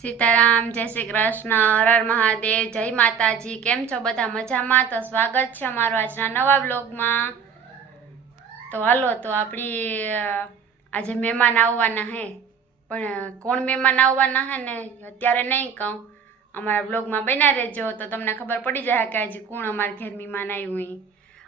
સીતારામ, જય શ્રી કૃષ્ણ, હર મહાદેવ, જય માતાજી, કેમ છો બધા મજામાં? તો સ્વાગત છે અમારો આજના નવા બ્લોગમાં તો હાલો, તો આપણી આજે મહેમાન આવવાના હે. પણ કોણ મહેમાન આવવાના હે ને અત્યારે નહીં કહું. અમારા બ્લોગમાં બન્યા રહેજો, તો તમને ખબર પડી જાય કે આજે કોણ અમારા ઘેર મહેમાન આવ્યું હોય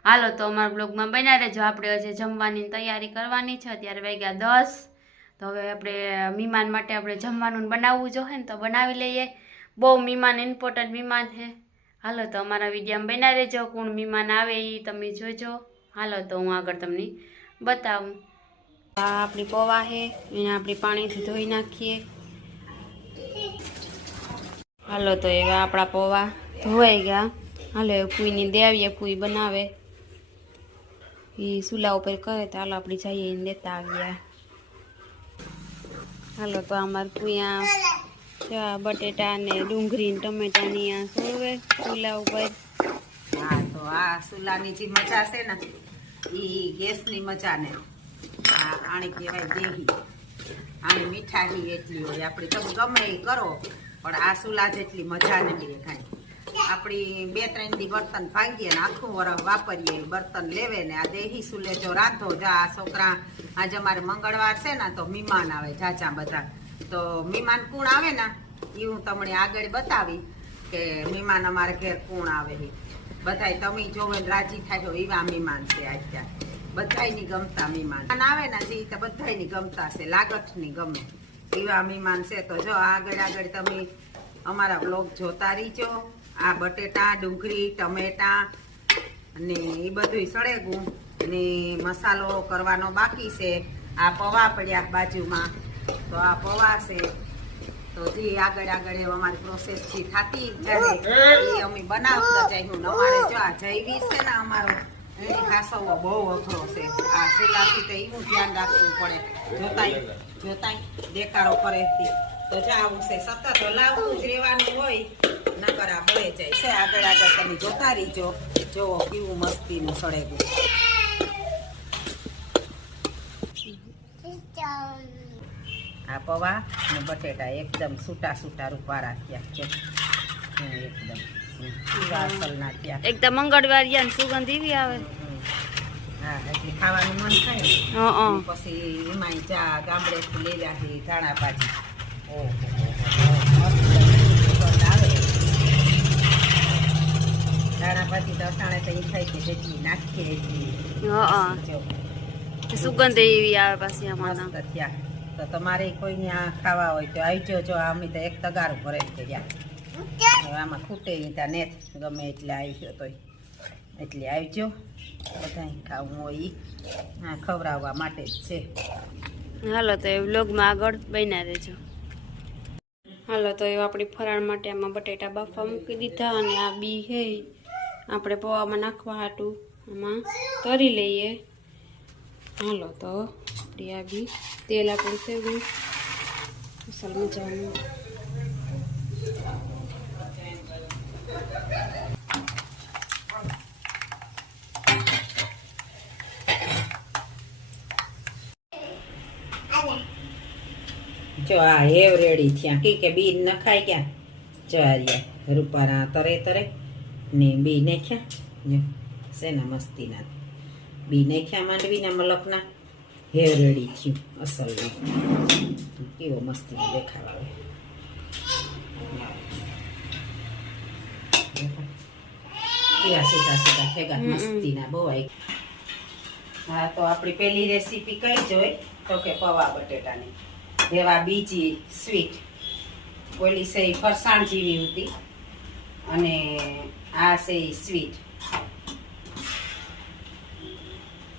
હાલો, તો અમારા બ્લોગમાં બન્યા રહેજો. આપણે હજી જમવાની તૈયારી કરવાની છે. અત્યારે વાગ્યા દસ. તો હવે આપણે મહેમાન માટે આપણે જમવાનું બનાવવું જોઈએ ને તો બનાવી લઈએ. બહુ મહેમાન ઇમ્પોર્ટન્ટ મહેમાન છે. હાલો તો અમારા વિડીયોમાં બના રહેજો. કોણ મહેમાન આવે એ તમે જોજો. હાલો તો હું આગળ તમને બતાવું. આ આપણી પૌવા છે. એને આપણે પાણીથી ધોઈ નાખીએ. હાલો તો એવા આપણા પૌવા ધોવાઈ ગયા. હાલો એ ફૂઈની દેવીએ ફૂઈ બનાવે. એ ચૂલા ઉપર કરે તો હાલો આપણે જઈએ એને દેતા આવ્યા હાલો, તો અમાર કુયા ચા બટેટા ને ડુંગળી ટમેટાની આ સોવે ચૂલા ઉપર. હા, તો આ ચૂલાની જે મજા છે ને એ ગેસની મજા ને આ આણી કહેવાય દેહી. આણે મીઠાઈ એટલી હોય. આપણે તમે ગમે એ કરો, પણ આ ચૂલા જેટલી મજા નથી કાંઈ આપણી બે ત્રણ દી બર્તન ભાંગીએ ને આખું વરસ વાપરીએ, બર્તન લેવે ને આ દેહી સુલે જો રાંધો. જા, આ છોકરા આજે અમારે મંગળવાર છે ને, તો મહેમાન આવે જાજા બધા. તો મહેમાન કોણ આવે ને એ હું તમને આગળ બતાવી કે મહેમાન અમારે ઘેર કોણ આવે એ બધાય તમે જોવે રાજી થાય એવા મહેમાન છે અત્યારે બધાયની ગમતા મહેમાન આવે ને જે તો બધાયની ગમતા છે લાગઠની ગમે. એવા મહેમાન છે. તો જો આગળ આગળ તમે અમારા બ્લોગ જોતા રહીજો. આ બટેટા, ડુંગળી, ટમેટા અને એ બધું સળેગું અને મસાલો કરવાનો બાકી છે. આ પૌવા પડ્યા બાજુમાં. તો આ પૌવા છે. તો જે આગળ આગળ અમારી પ્રોસેસ જે થતી જાય, એ અમે બનાવતા જઈશું અમારે જો આ જૈવી છે ને અમારો બહુ અઘરો છે. આ સિલાથી તો એવું ધ્યાન રાખવું પડે. જોતાય જોતાય દેખાડો કરે તે. જાવું છે. સતત હલાવતું જ રહેવાનું હોય નકર બળે જાય. છે આગળ આગળ તમે જોતા રહીજો. જોવો કેવું મસ્તીનું સળેગું. આ પૌવા અને બટેટા એકદમ સૂટા સૂટા રૂપારા થયા છે. એકદમ. એકદમ મંગળવારિયા ને સુગંધ એવી આવે. હા એટલે ખાવાનું મન થાય. ને. પછી એમાં ચા ગામડેથી લેવ્યા છે ધાણા ભાજી. ઓહો, મસ્ત. આવે. ભાજી તો અટાણે તો એ થાય કે જેટલી નાખીએ એટલી. સુગંધ એવી આવે પાછી અમારા થયા. તો તમારે કોઈને આ ખાવા હોય તો આવજો. જો અમે તો એક તગારું ભરે કર્યા હવે આમાં ખૂટે ત્યાં નેત ગમે એટલે આવી તોય. એટલે આવજો. બધાય ખાવું હોય હા ખવડાવવા માટે જ છે. હાલો તો એ વ્લોગમાં આગળ બન્યા રહેજો. હાલો તો એ આપણી ફરાળ માટે આમાં બટેટા બાફા મૂકી દીધા અને આ બી છે ઈ. આપણે પૌવામાં નાખવા હાટું. આમાં તરી લઈએ. હાલો તો આપણી આ બી તેલ આપણું થઈ ગયું. અસલ મજાનું. જો હેવ રેડી થયા. કી બી નખાય ક્યાં? આ રૂપારા તરે તરે. ને બી નાખ્યા જો શેના મસ્તીના બી નાખ્યા માંડવીના મલકના હેર રેડી થયું અસલ કેવો મસ્તી દેખાવ આવે. કેવા સીધા સીધા હમ. મસ્તીના બહુ હા તો આપણી પેલી રેસીપી કઈ જોઈ તો કે પૌવા બટેટાની. જેવા બીજી સ્વીટ. ઓલી છે ફરસાણ જેવી હતી. અને આ છે સ્વીટ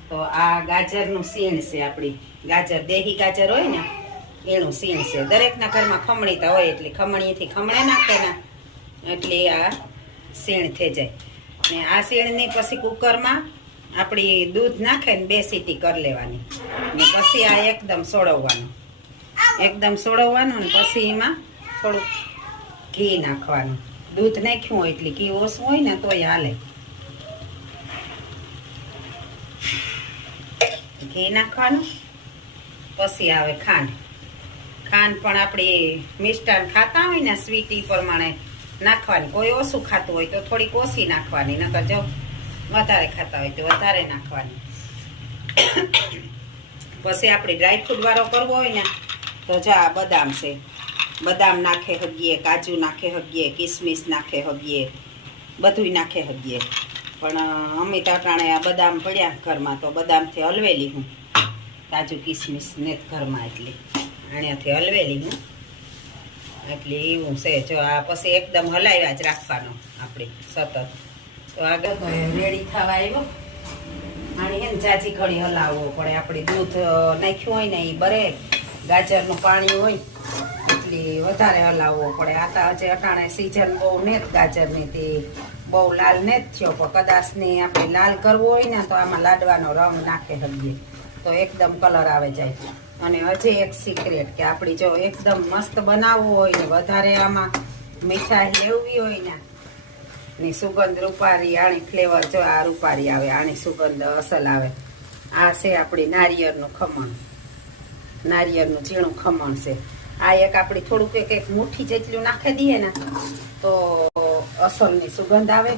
તો આ ગાજરનું સીણ છે આપણી. ગાજર, દેહી ગાજર હોય ને, એનું સીણ છે. દરેકના ઘરમાં ખમણી તો હોય એટલે ખમણીથી ખમણે નાખે ને, એટલે આ સીણ થઈ જાય. ને આ સીણની પછી કુકરમાં આપણી દૂધ નાખે ને બે સીટી કરી લેવાની. ને પછી આ એકદમ સોળવવાનું. એકદમ સોળવવાનું ને પછી એમાં થોડુંક ઘી નાખવાનું. દૂધ નાખ્યું હોય એટલે ઘી ઓછું હોય ને તોય હાલે. ઘી નાખવાનું, પછી આવે ખાંડ. ખાંડ પણ આપણી મિષ્ટાન ખાતા હોય ને સ્વીટી પ્રમાણે નાખવાની. કોઈ ઓછું ખાતું હોય તો થોડીક ઓછી નાખવાની, નકર જો વધારે ખાતા હોય તો વધારે નાખવાની. પછી આપણે ડ્રાયફ્રૂટ વાળો કરવો હોય ને, તો જા બદામ છે. બદામ નાખે હગીએ, કાજુ નાખે હગીએ, કિસમિસ નાખે હગીએ, બધુંય નાખે હગીએ. પણ અમે તો આ બદામ પડ્યા ઘરમાં, તો બદામથી હલવેલી હું. કાજુ, કિસમિસ ને ઘરમાં એટલી. આણ્યાથી હલવેલી હું. એટલે એવું છે, જો આ પછી એકદમ હલાવ્યા જ રાખવાનો આપણે, સતત. તો આગળ રેડી થવા આવ્યો. આને હે ને જાજી ઘડી હલાવવો પડે. આપણે દૂધ નાખ્યું હોય ને એ બરે. ગાજરનું પાણી હોય. એટલે વધારે હલાવવો પડે. આ તો હજી અટાણે સિઝન બહુ ને જ ગાજરની તે બહુ લાલ ને જ થયો. પણ કદાચ ને આપણે લાલ કરવો હોય ને તો આમાં લાડવાનો રંગ નાખે હગીએ તો એકદમ કલર આવે જાય. અને હજી એક સિક્રેટ કે આપણી જો એકદમ મસ્ત બનાવવું હોય ને, વધારે આમાં મીઠાઈ લેવી હોય ને, ની સુગંધ રૂપારી આણી ફ્લેવર જો આ રૂપારી આવે આની સુગંધ અસલ આવે. આ છે આપણી નારિયેળનું ખમણ. નારિયેળનું ઝીણું ખમણ છે. આ એક આપણી થોડુંક એક એક મુઠ્ઠી જેટલું નાખી દઈએ ને, તો અસલની સુગંધ આવે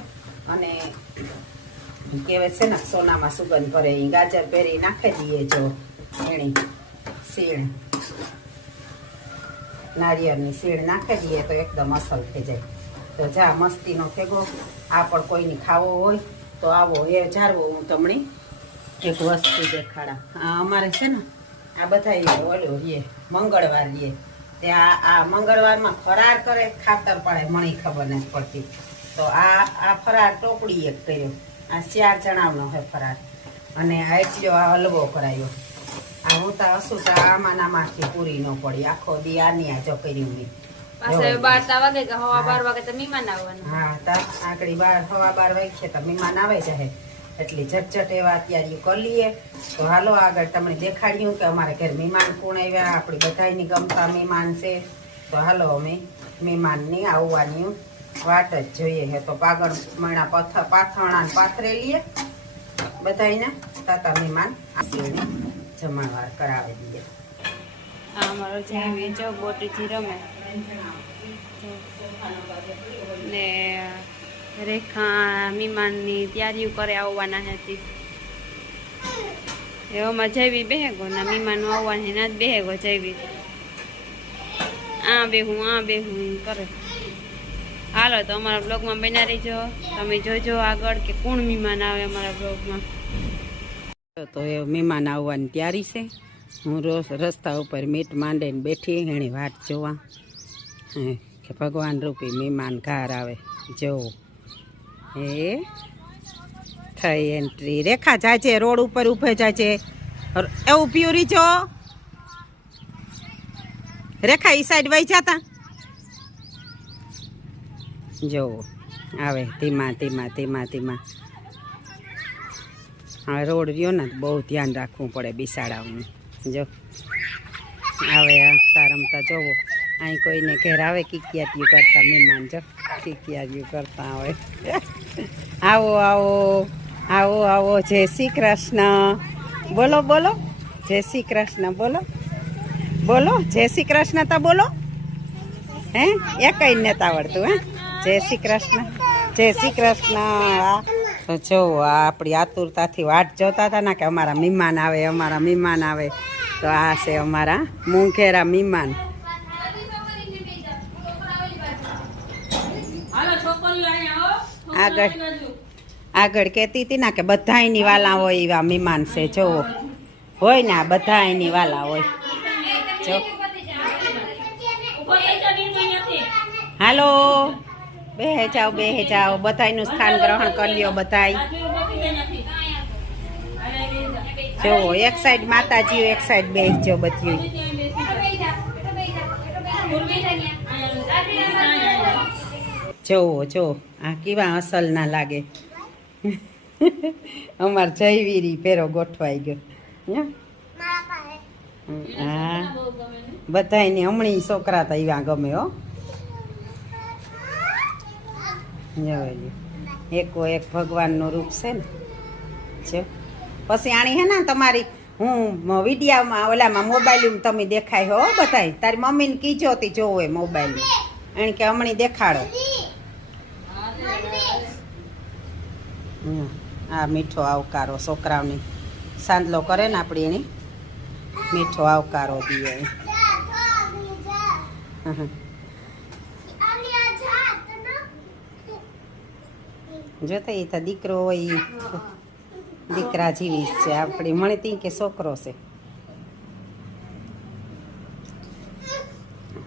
અને કહેવાય છે ને, સોનામાં સુગંધ ભરે. એ ગાજર પહેરી નાખી દઈએ જો એની શીણ. નારિયેળની સીણ નાખી દઈએ તો એકદમ અસલ થઈ જાય. તો જા, મસ્તીનો ફેગો આ પણ કોઈની ખાવો હોય તો આવો. એ જાળવો હું તમને એક વસ્તુ દેખાડા. અમારે છે ને, આ બધા ઓલું રીએ મંગળવાર રીએ તે આ આ મંગળવારમાં ફરાર કરે ખાતર પડે મણી ખબર નથી પડતી. તો આ આ ફરાર ટોપડી એક કર્યો. આ ચાર જણાવનો હોય ફરાર. અને આ એટલો આ હલવો કરાયો. આ હું તો હસું તો આમાં નામાંથી પૂરી ન પડી. આખો દી આની આ જો કર્યું મેં. પાછા બાર વાગે કે હવા બાર વાગે તો મહેમાન આવવાનું. હા તા આકડી બાર હવા બાર વાગશે તો મહેમાન આવે જાય એટલે ઝટઝટ એવા તૈયારીઓ કરી લઈએ તો હાલો આગળ તમને દેખાડ્યું કે અમારા ઘર મહેમાન કોણ આવ્યા, આપણી બધાની ગમતા મહેમાન છે. તો હાલો અમે મહેમાનની આવવાની વાટ જ જોઈએ છે તો પાગળ મણા પથ, પાથરણા પાથરે લઈએ બધાને તાતા મહેમાન આપીને જમણવાર કરાવી દઈએ. આ અમારો જેવી જો બોટીથી રમે. ને રેખા મીમાનની તૈયારીઓ કરે આવવાના હતી. એવામાં જૈવી બેહેગો ના મીમાનું આવવાની ના જ બેહેગો જૈવી આ બેહું આ બેહું એમ કરે. હાલો તો અમારા બ્લોગમાં બના રહીજો. તમે જોજો આગળ કે કોણ મીમાન આવે અમારા બ્લોગમાં. તો એ મહેમાન આવવાની તૈયારી છે. હું રોજ રસ્તા ઉપર મીટ માંડીને બેઠી, એની વાટ જોવા. કે ભગવાન રૂપી મહેમાન ઘર આવે. જોવો. એ થઈ એન્ટ્રી રેખા જાય છે, રોડ ઉપર ઉભે જાય છે. એવું પ્યુરી છો રેખા, ઈ સાઈડ વહી જતા જોવો આવે. ધીમા ધીમા ધીમા ધીમા. હવે રોડ રહ્યો ને બહુ ધ્યાન રાખવું પડે બિસાડાઓનું. જો. આવે, રમતા રમતા જોવો. અહીં કોઈને ઘેર આવે કિકિયાતીયું કરતા, મહેમાન, જો. કિકિયાતીયું કરતા આવે આવો આવો આવો આવો, જય શ્રી કૃષ્ણ. બોલો બોલો. જય શ્રી કૃષ્ણ, બોલો. બોલો, જય શ્રી કૃષ્ણ તો બોલો. હે? એ કઈ નેતા આવડતું, હે? જય શ્રી કૃષ્ણ, જય શ્રી કૃષ્ણ. જો આપણી આતુરતાથી વાટ જોતા હતા ને કે અમારા મહેમાન આવે, અમારા મહેમાન આવે. તો આ છે અમારા મુંઘેરા મહેમાન. આગળ આગળ કહેતી હતી ને કે બધાયની વાલા હોય એવા મહેમાન છે જોવો. હોય ને આ બધાયની વાલા હોય. જો. હાલો. બેહે જાઓ બેહે જાઓ. બધાયનું સ્થાન ગ્રહણ કરી લ્યો બધાય. જોવો, એક સાઈડ માતાજી એક સાઈડ બેસજો બધું જોવો જો આ કેવા અસલ ના લાગે. અમાર જયવીરી ફેરો ગોઠવાઈ ગયો. હે? હા. બધાયને હમણી છોકરા તો એવા ગમે હો. એકો એક ભગવાનનું રૂપ છે ને. જો. પછી આણી હે ને તમારી હું વિડીયામાં ઓલામાં મોબાઈલ તમે દેખાય હો બધાય. તારી મમ્મીને કીજો હતી જોવે મોબાઈલ એણે કે હમણાં દેખાડો હમ, આ મીઠો આવકારો છોકરાઓની. સાંદલો કરે ને આપણી એની. મીઠો આવકારો દઈએ જોતા એ તો દીકરો હોય દીકરા જેવી છે. આપણી મળતી કે છોકરો છે.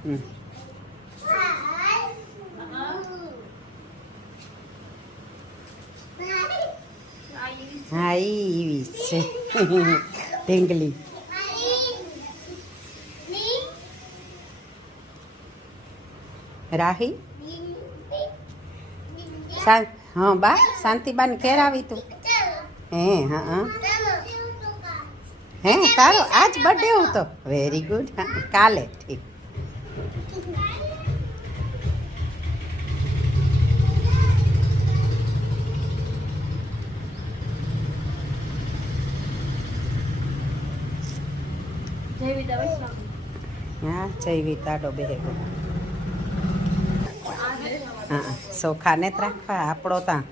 હમ. હા ઈ એવી છે ઢીંગલી રાહી હા, બા, શાંતિબાન ઘેર આવી તું. હે, હા હા. હે, તારો આજ બર્થડે હતો વેરી ગુડ કાલે ઠીક. હા જયવી તાડો બેહેગો હા. સોખા ને જ રાખવા આપણો ત્યાં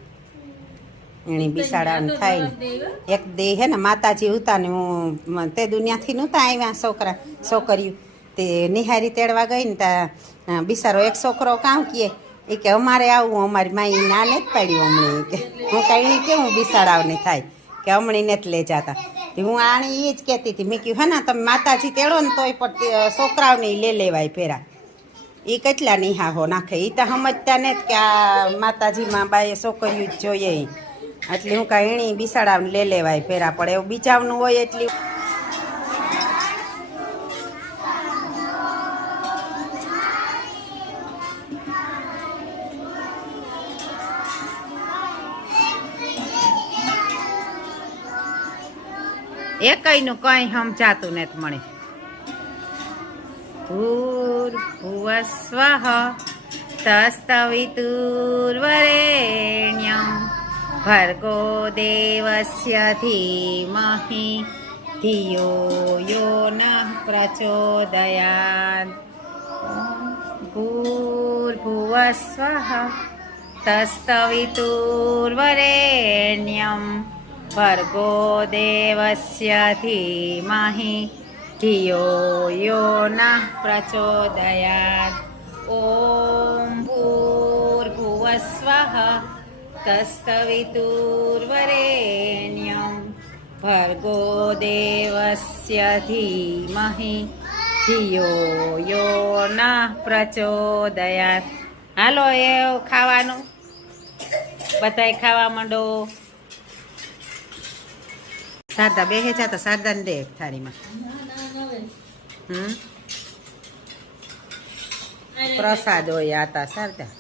એની બિસાડાને થાય. ને એક દે હે ને માતાજી ઉતા ને હું તે દુનિયાથી નહોતા આવ્યા છોકરા છોકરીઓ. તે નિહારી તેડવા ગઈ ને ત્યાં બિસારો એક છોકરો કામ કીએ. એ કે અમારે આવું અમારી માઈ નાને જ પાડ્યું અમને કે હું કાંઈ કેવું બિસાડાવને થાય. કે હમણાં ને જ લઈ જતા. હું આણી એ જ કહેતી હતી. મેં કહ્યું હે તમે માતાજી તેડો ને તોય પણ છોકરાઓને લે લેવાય ફેરા. એ કેટલા નિહાહો નાખે. એ તો સમજતા ને કે આ માતાજીમાં બાએ છોકરીઓ જ જોઈએ. એટલે હું કાંઈ એણી બિસાડાવને લે લેવાય ફેરા. પડે એવું બીજાવનું હોય એટલી એકયનું કઈ સમજાતું નથી મને ભૂર્ભુવસ્વઃ તસ્તવિતુર્વરેણ્યં. ભર્ગો દેવસ્ય ધીમહિ. ધિયો યો ન પ્રચોદયાન ભૂર્ભુવસ્વ તસ્તવિતુર્વરેણ્યં. ભર્ગો દેવસ્ય ધીમહિ ધિયો યો નઃ પ્રચોદયાત ઓમ ભૂર્ભુવસ્વ તસ્તવિતુર્વરેણ્યં ભર્ગો દેવસ્ય ધીમહિ ધિયો યો નઃ પ્રચોદયા હાલો, એ ખાવાનું? બધાય ખાવા માંડો? શારદા બે જા તો શારદાને દે થાળીમાં. હમ? પ્રસાદ હોય આતા શારદા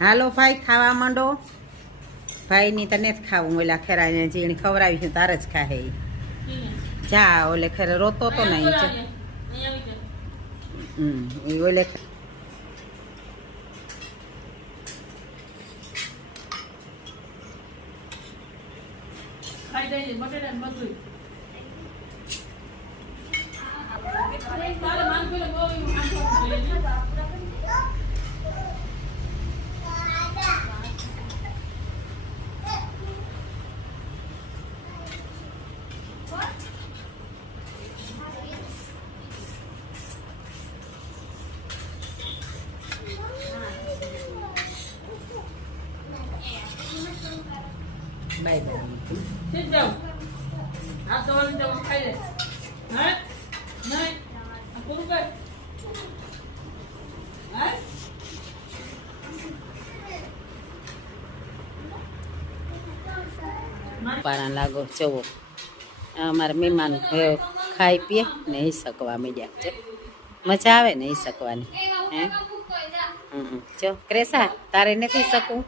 હાલો ભાઈ ખાવા માંડો? ભાઈની તને જ ખાવું ઓલા ખેરાને જીણી ખવડાવી છે તારે જ ખાહે જા ઓલે ખેરે રોતો તો નહીં જા હમ ઈ ઓલે ખે- બાય બાય Sit down. આ સવારની તમે ખાઈ લે હે લાગો જવો અમારા મહેમાન ખાઈ પીએ ને શકવા મીડિયા છે મજા આવે ને એ શકવાની હે. જો, ક્રેસા, તારે નથી શકું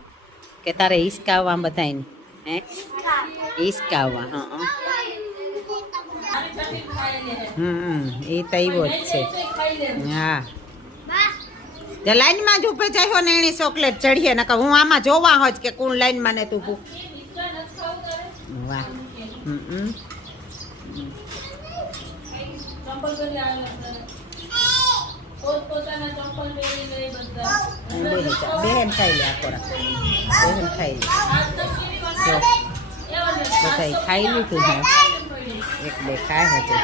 કે તારે હિસકાવવા બધાને હે? હિસકાવવા હા હા. હમ હમ. એ તૈવો જ છે. હા. તે લાઈનમાં જ ઊભે જાય ને એની ચોકલેટ ચડીએ નકર હું આમાં જોવા હોજ કે કોણ લાઈનમાં ને તું ભૂખ વાહ. હમ. બેન ખાઈ લે આ ખોરાક. બેન ખાઈ લે. જો તો કંઈ ખાઈ લીધું હે એક બે ખાય હજુ.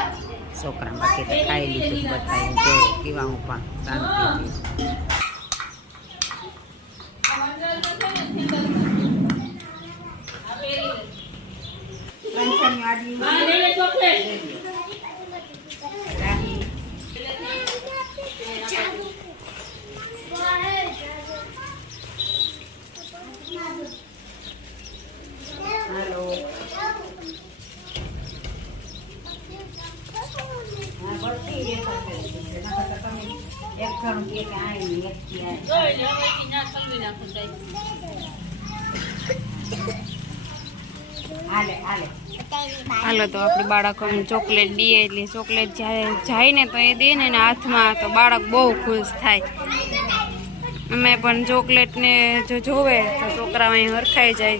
છોકરા બાકી તો ખાઈ લીધું બધા જો પીવા હું પણ શાંતિથી હા લઈ લે ચોકલેટ હાલો હાલે તો આપણે બાળકોને ચોકલેટ દઈએ એટલે ચોકલેટ જ્યારે જાય ને તો એ દે ને હાથમાં તો બાળક બહુ ખુશ થાય. અમે પણ ચોકલેટને જો જોવે તો છોકરા અહીં હરખાઈ જાય.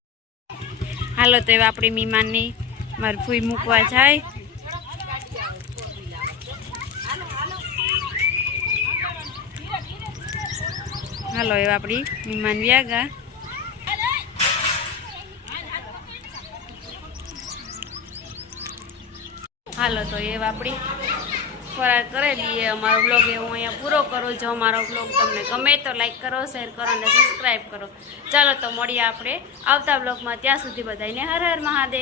હાલો તો હવે આપણી મીમાનની મરફુઈ ફૂઈ મૂકવા જાય. હાલો એવા આપણી મીમાન વ્યાગા હાલો, તો એ આપણી ફરાર કરી દઈએ અમારો બ્લોગ એ હું અહીંયા પૂરો કરું. જો અમારો બ્લોગ તમને ગમે તો લાઈક કરો શેર કરો અને સબસ્ક્રાઈબ કરો. ચાલો તો મળીએ આપણે આવતા બ્લોગમાં ત્યાં સુધી બધાને હર હર મહાદેવ.